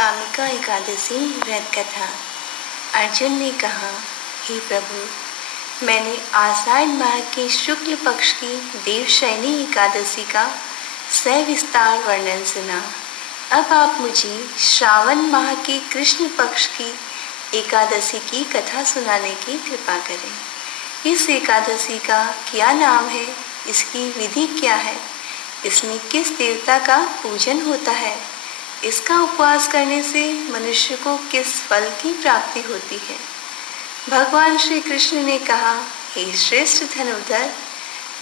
कामिका एकादशी व्रत कथा। अर्जुन ने कहा, हे प्रभु, मैंने आषाढ़ माह के शुक्ल पक्ष की देवशयनी एकादशी का सविस्तार वर्णन सुना। अब आप मुझे श्रावण माह के कृष्ण पक्ष की एकादशी की कथा सुनाने की कृपा करें। इस एकादशी का क्या नाम है, इसकी विधि क्या है, इसमें किस देवता का पूजन होता है, इसका उपवास करने से मनुष्य को किस फल की प्राप्ति होती है। भगवान श्री कृष्ण ने कहा, हे श्रेष्ठ धनुर्धर,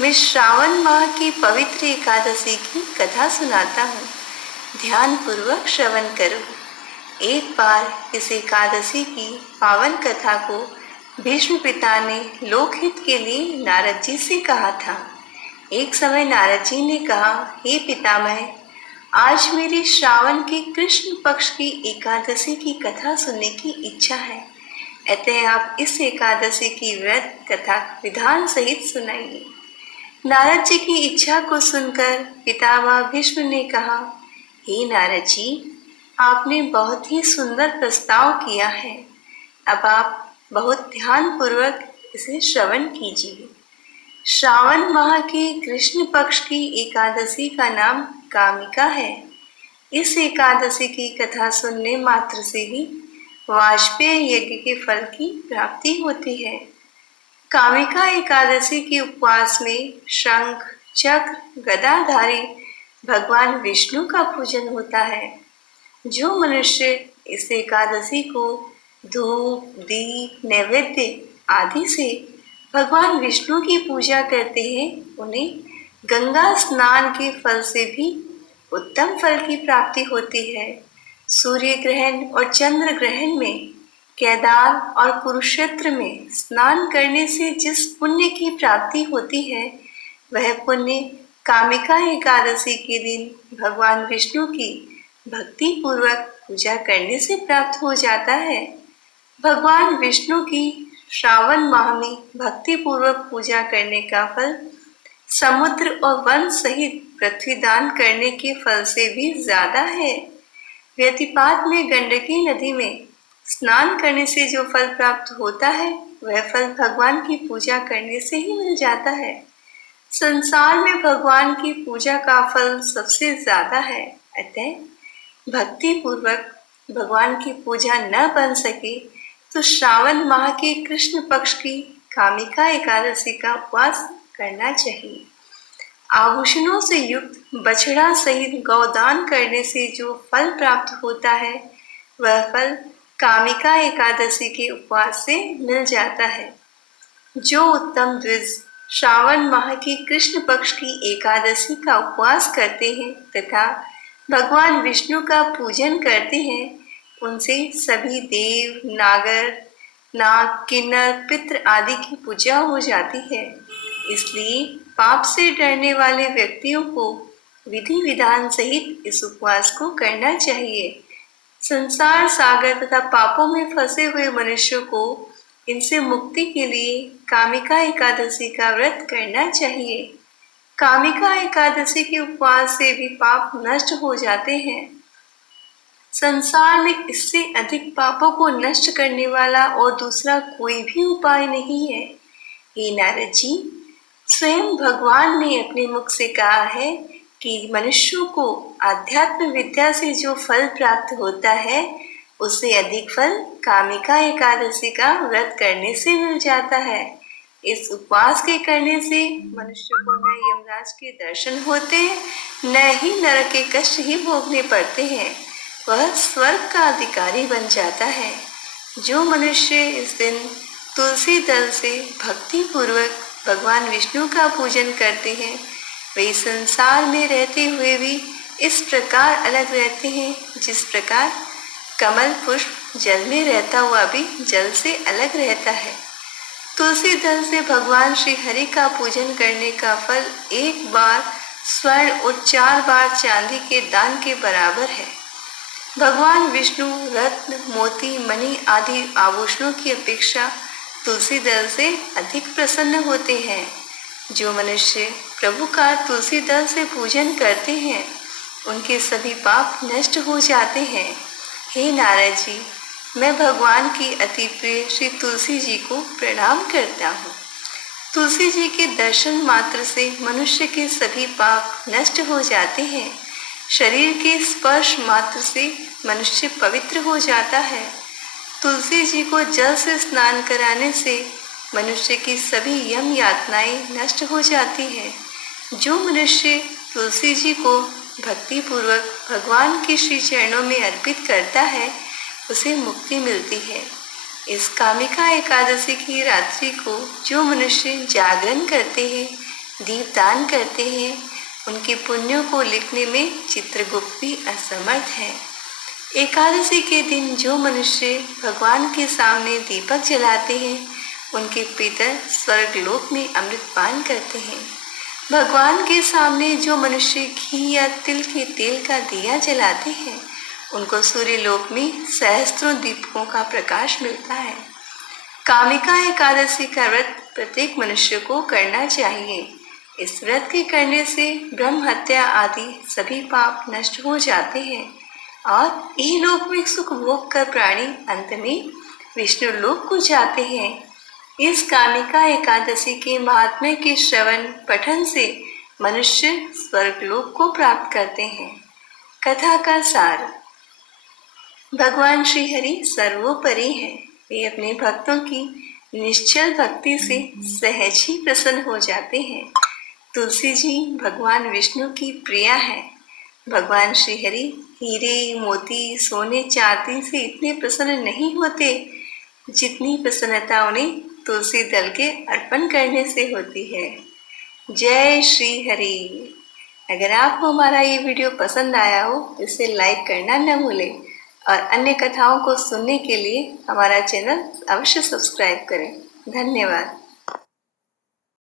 मैं श्रावण माह की पवित्र एकादशी की कथा सुनाता हूँ, ध्यान पूर्वक श्रवण करो। एक बार इस एकादशी की पावन कथा को भीष्म पिता ने लोकहित के लिए नारद जी से कहा था। एक समय नारद जी ने कहा, हे पितामह, आज मेरी श्रावण के कृष्ण पक्ष की एकादशी की कथा सुनने की इच्छा है, अतः आप इस एकादशी की व्रत कथा विधान सहित सुनाइए। नारद जी की इच्छा को सुनकर पितामह भीष्म ने कहा, हे नारद जी, आपने बहुत ही सुंदर प्रस्ताव किया है, अब आप बहुत ध्यान पूर्वक इसे श्रवण कीजिए। श्रावण माह के कृष्ण पक्ष की एकादशी का नाम कामिका है। इस एकादशी की कथा सुनने मात्र से ही वाजपेय यज्ञ के फल की प्राप्ति होती है। कामिका एकादशी के उपवास में शंख, चक्र, गदाधारी भगवान विष्णु का पूजन होता है। जो मनुष्य इस एकादशी को धूप, दीप, नैवेद्य आदि से भगवान विष्णु की पूजा करते हैं, उन्हें गंगा स्नान के फल से भी उत्तम फल की प्राप्ति होती है। सूर्य ग्रहण और चंद्र ग्रहण में, केदार और कुरुक्षेत्र में स्नान करने से जिस पुण्य की प्राप्ति होती है, वह पुण्य कामिका एकादशी के दिन भगवान विष्णु की भक्ति पूर्वक पूजा करने से प्राप्त हो जाता है। भगवान विष्णु की श्रावण माह में भक्ति पूर्वक पूजा करने का फल समुद्र और वन सहित पृथ्वी दान करने के फल से भी ज्यादा है। व्यतिपात में गंडकी नदी में स्नान करने से जो फल प्राप्त होता है, वह फल भगवान की पूजा करने से ही मिल जाता है। संसार में भगवान की पूजा का फल सबसे ज्यादा है, अतः भक्ति पूर्वक भगवान की पूजा न बन सके तो श्रावण माह के कृष्ण पक्ष की कामिका एकादशी का उपवास करना चाहिए। आभूषणों से युक्त बछड़ा सहित गौदान करने से जो फल प्राप्त होता है, वह फल कामिका एकादशी के उपवास से मिल जाता है। जो उत्तम द्विज श्रावण माह की कृष्ण पक्ष की एकादशी का उपवास करते हैं तथा भगवान विष्णु का पूजन करते हैं, उनसे सभी देव, नागर, नाग, किन्नर, पितृ आदि की पूजा हो जाती है। इसलिए पाप से डरने वाले व्यक्तियों को विधि विधान सहित इस उपवास को करना चाहिए। संसार सागर तथा पापों में फंसे हुए मनुष्यों को इनसे मुक्ति के लिए कामिका एकादशी का व्रत करना चाहिए। कामिका एकादशी के उपवास से भी पाप नष्ट हो जाते हैं। संसार में इससे अधिक पापों को नष्ट करने वाला और दूसरा कोई भी उपाय नहीं है। हे नारद जी, स्वयं भगवान ने अपने मुख से कहा है कि मनुष्यों को आध्यात्म विद्या से जो फल प्राप्त होता है, उससे अधिक फल कामिका एकादशी का व्रत करने से मिल जाता है। इस उपवास के करने से मनुष्य को न यमराज के दर्शन होते हैं, न ही नरक के कष्ट ही भोगने पड़ते हैं, वह स्वर्ग का अधिकारी बन जाता है। जो मनुष्य इस दिन तुलसी दल से भक्ति पूर्वक भगवान विष्णु का पूजन करते हैं, वे संसार में रहते हुए भी इस प्रकार अलग रहते हैं जिस प्रकार कमल पुष्प जल में रहता हुआ भी जल से अलग रहता है। तुलसी दल से भगवान श्री हरि का पूजन करने का फल एक बार स्वर्ण और 4 बार चांदी के दान के बराबर है। भगवान विष्णु रत्न, मोती, मणि आदि आभूषणों की अपेक्षा तुलसी दल से अधिक प्रसन्न होते हैं। जो मनुष्य प्रभु का तुलसी दल से पूजन करते हैं, उनके सभी पाप नष्ट हो जाते हैं। हे नारद जी, मैं भगवान की अति प्रिय श्री तुलसी जी को प्रणाम करता हूँ। तुलसी जी के दर्शन मात्र से मनुष्य के सभी पाप नष्ट हो जाते हैं। शरीर के स्पर्श मात्र से मनुष्य पवित्र हो जाता है। तुलसी जी को जल से स्नान कराने से मनुष्य की सभी यम यातनाएं नष्ट हो जाती है। जो मनुष्य तुलसी जी को भक्ति पूर्वक भगवान के श्री चरणों में अर्पित करता है, उसे मुक्ति मिलती है। इस कामिका एकादशी की रात्रि को जो मनुष्य जागरण करते हैं, दीपदान करते हैं, उनके पुण्यों को लिखने में चित्रगुप्त भी असमर्थ है। एकादशी के दिन जो मनुष्य भगवान के सामने दीपक जलाते हैं, उनके पितर स्वर्गलोक में अमृतपान करते हैं। भगवान के सामने जो मनुष्य घी या तिल के तेल का दिया जलाते हैं, उनको सूर्यलोक में सहस्त्रों दीपकों का प्रकाश मिलता है। कामिका एकादशी का व्रत प्रत्येक मनुष्य को करना चाहिए। इस व्रत के करने से ब्रह्म हत्या आदि सभी पाप नष्ट हो जाते हैं और इहलोक में सुख भोग कर प्राणी अंत में विष्णु लोक को जाते हैं। इस कामिका एकादशी के महात्म्य के श्रवण पठन से मनुष्य स्वर्गलोक को प्राप्त करते हैं। कथा का सार। भगवान श्री हरि सर्वोपरि हैं। वे अपने भक्तों की निश्चल भक्ति से सहज ही प्रसन्न हो जाते हैं। तुलसी जी भगवान विष्णु की प्रिया है। भगवान श्री हरि हीरे मोती सोने चांदी से इतने प्रसन्न नहीं होते जितनी प्रसन्नता उन्हें तुलसी दल के अर्पण करने से होती है। जय श्री हरि। अगर आपको हमारा ये वीडियो पसंद आया हो तो इसे लाइक करना न भूलें और अन्य कथाओं को सुनने के लिए हमारा चैनल अवश्य सब्सक्राइब करें। धन्यवाद।